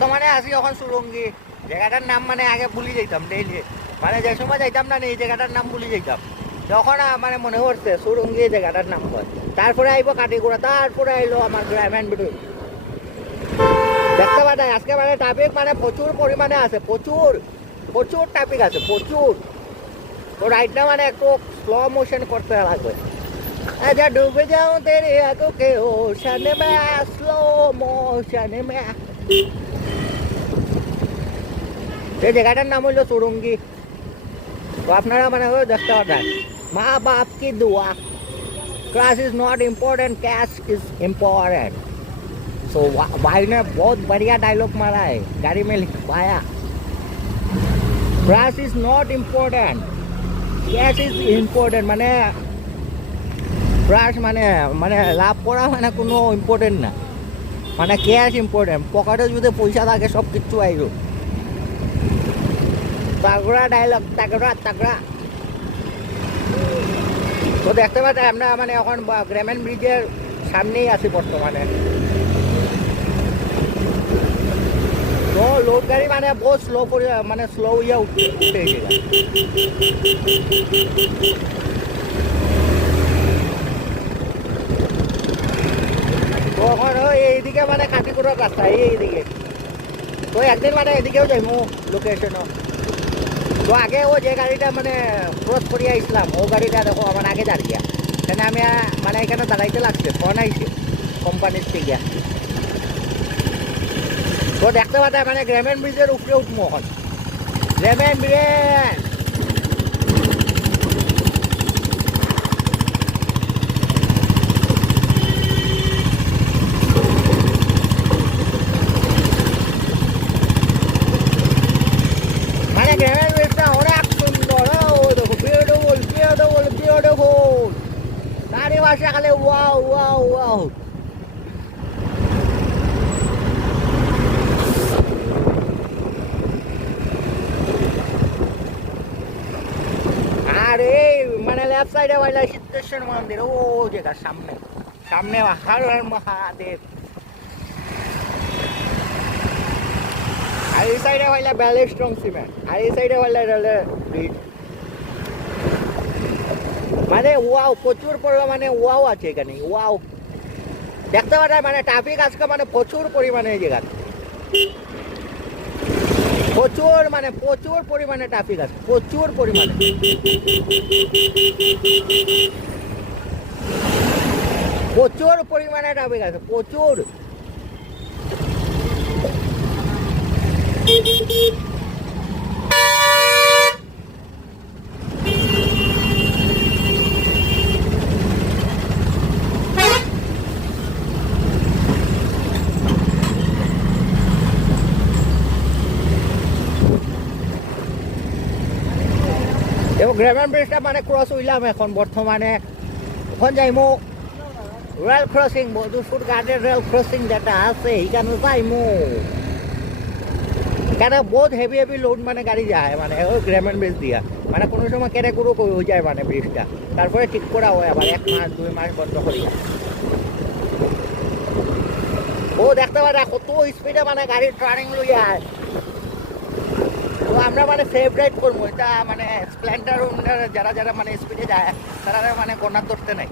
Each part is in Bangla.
বর্তমানে আছি এখন সুরঙ্গি জায়গাটার নাম মানে আগে ভুলে যেতাম ডেইলি মানে যে সময় যাইতাম না এই জায়গাটার নাম ভুলে যেতাম তখন মানে মনে পড়ছে সুরঙ্গি জায়গাটার নাম হয় তারপরে আইব কাটিগুড়া তারপরে আইলো আমার গ্রামীণ বিদ্যুৎ দেখতে পাঠায় আজকে মানে ট্রাফিক মানে প্রচুর পরিমাণে আছে প্রচুর প্রচুর ট্রাফিক আছে প্রচুর তো রাইডটা মানে একটু স্লো মোশন করতে লাগবে আচ্ছা ডুবে যাও তেরে আঁখों के ओशन में स्लो मोशन में এই জায়গাটার নাম হইলো চুরুঙ্গি তো আপনারা মানে দেখতে পারেন মা বাপ কি দুয়া class is not important cash is important so भाई ने बहुत बढ़िया डायलॉग मारा है गाड़ी में लिखवाया class is not important cash is important মানে ক্রাশ মানে মানে লাভ করা মানে কোনো ইম্পর্টেন্ট না মানে ক্যাশ ইম্পর্টেন্ট পকেটে যদি পয়সা থাকে সব কিছু আইব তাগড়া ডায়লগ তাগড়া তাগড়া তো দেখতে পাচ্ছি আমরা মানে এখন গ্রামীণ ব্রিজের সামনেই আছি বর্তমানে তো লোড গাড়ি মানে বহুত স্লো করে মানে স্লো হইয়া উঠে গেল তো এখন এইদিকে মানে কাটিকুড়ার রাস্তা এইদিকে তো একদিন মানে এদিকেও যাইমু লোকেশনও তো আগে ও যে গাড়িটা মানে ক্রস করিয়া আসলাম ও গাড়িটা দেখো আমার আগে দাঁড়িয়ে এখানে আমি মানে এখানে দাঁড়াইতে লাগছে ফোন আইছে কোম্পানির থেকে তো দেখতে পাচ্ছি মানে গ্রামীণ ব্রিজের উপরে উঠবো এখন গ্রামীণ ব্রিজ মানে গ্রামীণ ব্রিজটা অনেক সুন্দর দেখো বিউটিফুল বিউটিফুল বিউটিফুল তারই ভাষা খালি ওয়াও ওয়াও ওয়াও আর এই মানে লেফট সাইডে বাইলা সিদ্ধেশ্বর মন্দির ও জায়গা সামনে সামনে হর হর মহাদেব আর এই সাইডে বাইলা ব্যালে স্ট্রং সিমেন্ট আর এই সাইডে বাইলা রেলের ব্রিজ মানে ওয়াও প্রচুর পরিমাণে ওয়াও আছে এখানে ওয়াও দেখতে পাচ্ছেন মানে ট্রাফিক আজকে মানে প্রচুর পরিমাণে এই জায়গা প্রচুর মানে প্রচুর পরিমাণে ট্রাফিক আছে প্রচুর পরিমাণে প্রচুর পরিমাণে ট্রাফিক আছে প্রচুর এবং গ্রামীণ ব্রিজটা মানে ক্রস হইলাম এখন বর্তমানে এখন যাইমু রেল ক্রসিং মধুপুর ঘাটের রেল ক্রসিং যেটা আছে এখানে যাইমু কেন বহুত হেভি হেভি লোড মানে গাড়ি যায় মানে ওই গ্রামীণ ব্রিজ দিয়া মানে কোনো সময় কেটে কুড়ো হয়ে যায় মানে ব্রিজটা তারপরে ঠিক করা হয় আবার 1 মাস 2 মাস বন্ধ করিয়া ও দেখতে পারে কত স্পিডে মানে গাড়ির টার্নিং লইয়া তো আমরা মানে সেফ রাইড করবো এটা মানে স্প্লেন্ডার যারা যারা মানে স্পিডে যায় তারা মানে গনার ধরতে নাই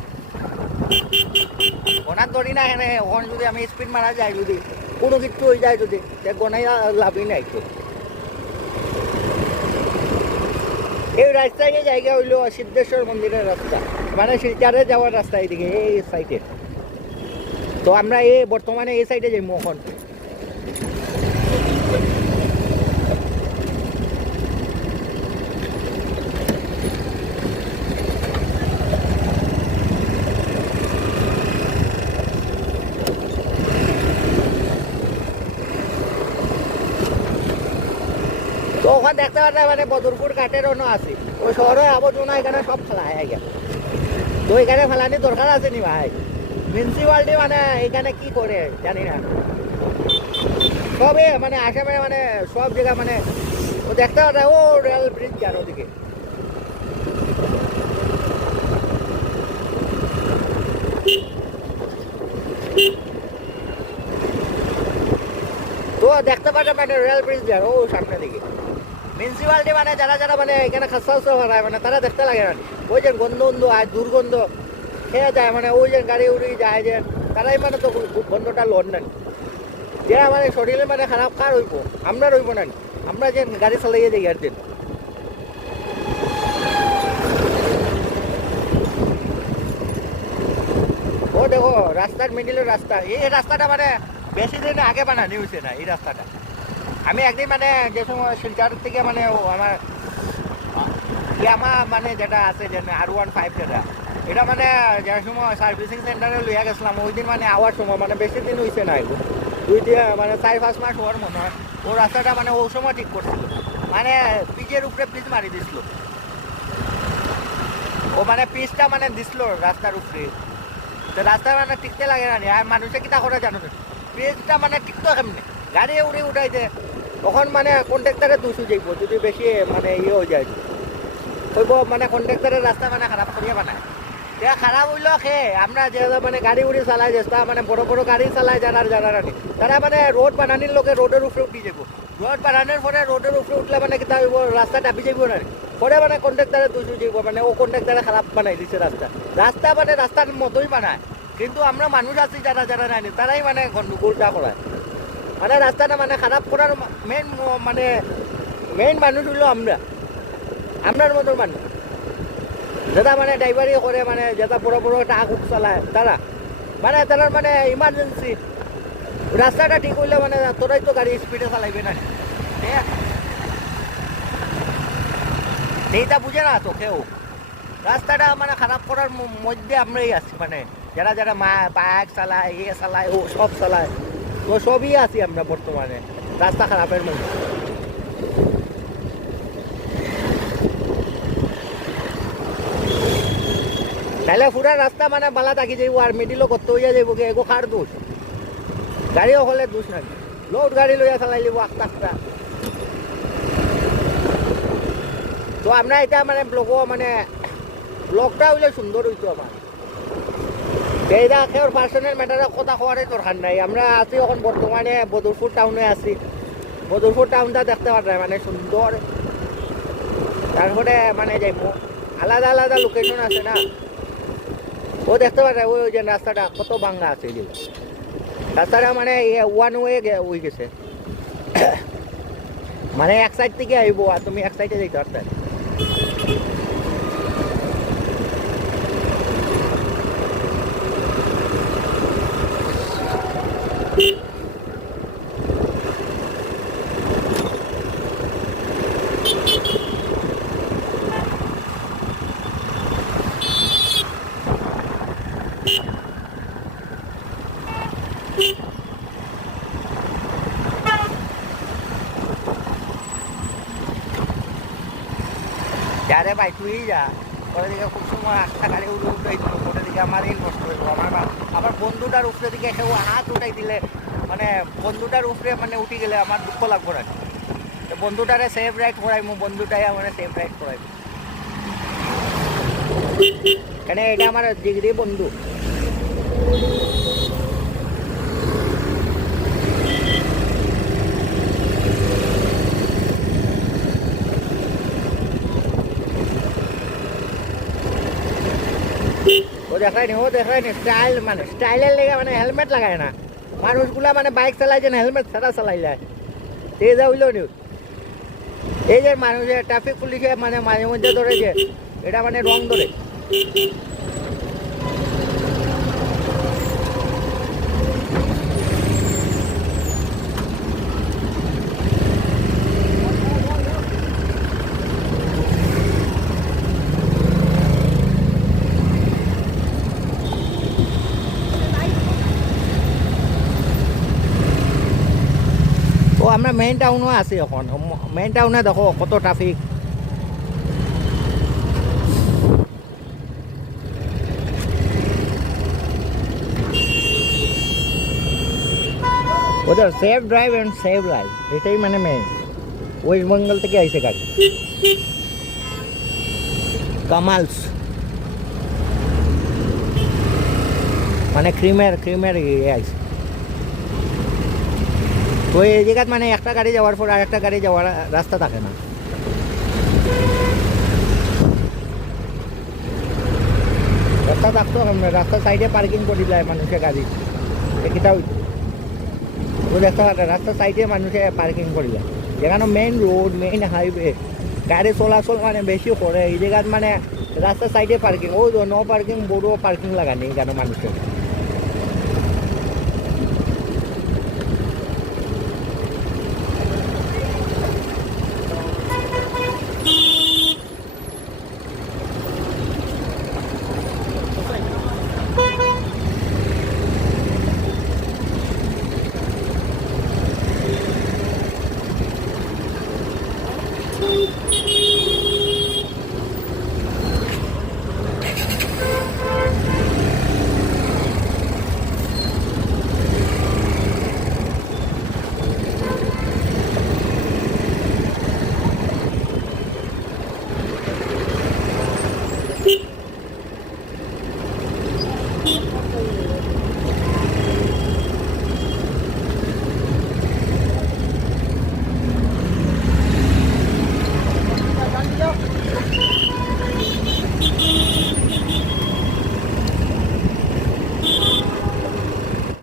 গনার ধরি না এখানে ওখানে যদি আমি স্পিড মারা যাই যদি কোনো কিছু হয়ে যায় যদি সে গনাইয়া লাভই নাই তো এই রাস্তায় জায়গা হইলো সিদ্ধেশ্বর মন্দিরের রাস্তা মানে শিলচারে যাওয়ার রাস্তা এইদিকে এই সাইডে তো আমরা এই বর্তমানে এই সাইডে যাই এখন তো ওখানে দেখতে পারে মানে বদরপুর ঘাটেরও আছে ওই শহরে আবর্জনা এখানে সব ফেলা হয়ে গেছে তো এখানে ফেলানি দরকার আছে নি ভাই মিউনিসিপালিটি মানে এখানে কি করে জানি না সবে মানে আসামে মানে সব জায়গা মানে ও দেখতে পারে ও রেল ব্রিজ যার ওদিকে তো দেখতে পাচ্ছেন মানে রেল ব্রিজ দেয় ও সামনে দিকে মিউনিসিপালিটি মানে যারা যারা মানে এখানে খাসা খাসা ভাড়ায় মানে তারা দেখতে লাগে না ওই যে গন্ধ গন্ধ আর দুর্গন্ধ খেয়ে যায় মানে ওই যে গাড়ি উড়ি যায় যে তারাই মানে তো গন্ধটা লোন নেন যে মানে শরীরে মানে খারাপ কার হইব আমরা রইব না আমরা যে গাড়ি চালাইয়ে যাই আর দিন ও দেখো রাস্তার মিডিলের রাস্তা এই রাস্তাটা মানে বেশি দিন আগে বানানি হয়েছে না এই রাস্তাটা আমি একদিন মানে যে সময় শিলচর থেকে মানে আমার ইয়ামা মানে যেটা আছে যে R15 যেটা এটা মানে যে সময় সার্ভিসিং সেন্টারে লইয়া গেছিলাম ওই দিন মানে আওয়ার সময় মানে বেশি দিন হয়েছে না এগুলো দুই দিয়ে মানে 4-5 মাস হওয়ার মনে হয় ও রাস্তাটা মানে ওই সময় ঠিক করছিল মানে পিচের উপরে পিচ মারি দিছিল ও মানে পিচটা মানে দিছিল রাস্তার উপরে তো রাস্তা মানে টিকতে লাগে না আর মানুষে কিতা করে জানো পিচটা মানে টিকতো কেমনে গাড়ি উড়ে উঠাইতে তখন মানে কন্ট্রাক্টারে দুশো যাইব যদি বেশি মানে ইয়ে হয়ে যায় কইব মানে কন্ট্রাক্টারের রাস্তা মানে খারাপ করিয়া বানায় দেখা খারাপ হইল খে আমরা যে মানে গাড়ি উড়ি চালাই যে মানে বড় বড় গাড়ি চালায় যারা যারা রানি তারা মানে রোড বানানির লোকে রোডের উপরে উঠি যাব রোড বানানোর পরে রোডের উপরে উঠলে মানে কিতা হইব রাস্তা ডাবি যাব না পরে মানে কন্ট্রাক্টারে দুশো যাইব মানে ও কন্ট্রাক্টারে খারাপ বানাই দিছে রাস্তা রাস্তা মানে রাস্তার মতোই বানায় কিন্তু আমরা মানুষ আছি যারা যারা নানি তারাই মানে গন্ডগোলটা করায় মানে রাস্তাটা মানে খারাপ করার মেইন মানুষ হইলো আমরার মতো মানুষ যেটা মানে ড্রাইভারি করে মানে যেটা বড় বড় ট্রাক চালায় তারা মানে ইমার্জেন্সি রাস্তাটা ঠিক হইলে মানে তোরাই তো গাড়ি স্পিডে চালাইবে না এইটা বুঝে না তো কেউ রাস্তাটা মানে খারাপ করার মধ্যে আমরাই আছি মানে যারা যারা বাইক চালায় ইয়ে চালায় ও সব চালায় তো সবই আছি আমরা বর্তমানে রাস্তা খারাপের মধ্যে তাহলে পুরা রাস্তা মানে বালা থাকি যাইব আর মিডিলও করতে হইয়া যাইব কি এগো খার দোষ গাড়িও হলে দোষ না লোড গাড়ি লইয়া চালাই লিব আস্তে আস্তে তো আমরা এটা মানে ব্লগটা হইলে সুন্দর হইতো আমার এইটা কেউর পার্সোনাল ম্যাটারের কথা হওয়ারই দরকার নাই আমরা আছি এখন বর্তমানে বদরপুর টাউনে আছি বদরপুর টাউনটা দেখতে পারে মানে সুন্দর তারপরে মানে যাইব আলাদা আলাদা লোকেশন আছে না ও দেখতে পারে ওই যে রাস্তাটা কত বাঙ্গা আছে রাস্তাটা মানে ওয়ান ওয়ে হয়ে গেছে মানে এক সাইড থেকে আইব আর তুমি এক সাইডে যাইতে পারতে আরে ভাই তুই যা পরে দিকে খুব সময় আটটা গাড়ি উঠে উঠে পরে দিকে আমার এই নষ্ট হইব আমার বন্ধুটার উপরে দিকে কেউ হাত উঠাই দিলে মানে বন্ধুটার উপরে মানে উঠে গেলে আমার দুঃখ লাগবো না বন্ধুটারে সেফ রাইড করাইমু বন্ধুটাই আমার সেফ রাইড করাইব কেন এটা আমার ডিগ্রি বন্ধু ও দেখায়নি স্টাইল মানে স্টাইলের লেগে মানে হেলমেট লাগায় না মানুষগুলা মানে বাইক চালায় যে হেলমেট ছাড়া চালাই যায় এই যা হইল নিউজ এই যে মানুষের ট্রাফিক পুলিশে মানে মাঝে মধ্যে ধরে যে এটা মানে রং ধরে আমরা মেইন টাউনও আছি এখন মেইন টাউনে দেখো কত ট্রাফিক ওদের safe drive and save life এটাই মানে মেইন ওয়েস্ট বেঙ্গল থেকে আইসে গাড়ি কামালস মানে ক্রিমের ইয়ে আইসে তো এই জায়গাত মানে একটা গাড়ি যাওয়ার পর আর একটা গাড়ি যাওয়ার রাস্তা থাকে না। রাস্তা থাকতো রাস্তার সাইডে পার্কিং করে দিলে মানুষের গাড়ি এটা দেখতে পারে রাস্তার সাইডে মানুষে পার্কিং করিলে যেখানে মেইন রোড মেইন হাইওয়ে গাড়ি চলাচল মানে বেশি করে এই জায়গাত মানে রাস্তার সাইডে পার্কিং ও নো পার্কিং বড় পার্কিং লাগানি এখানে মানুষের।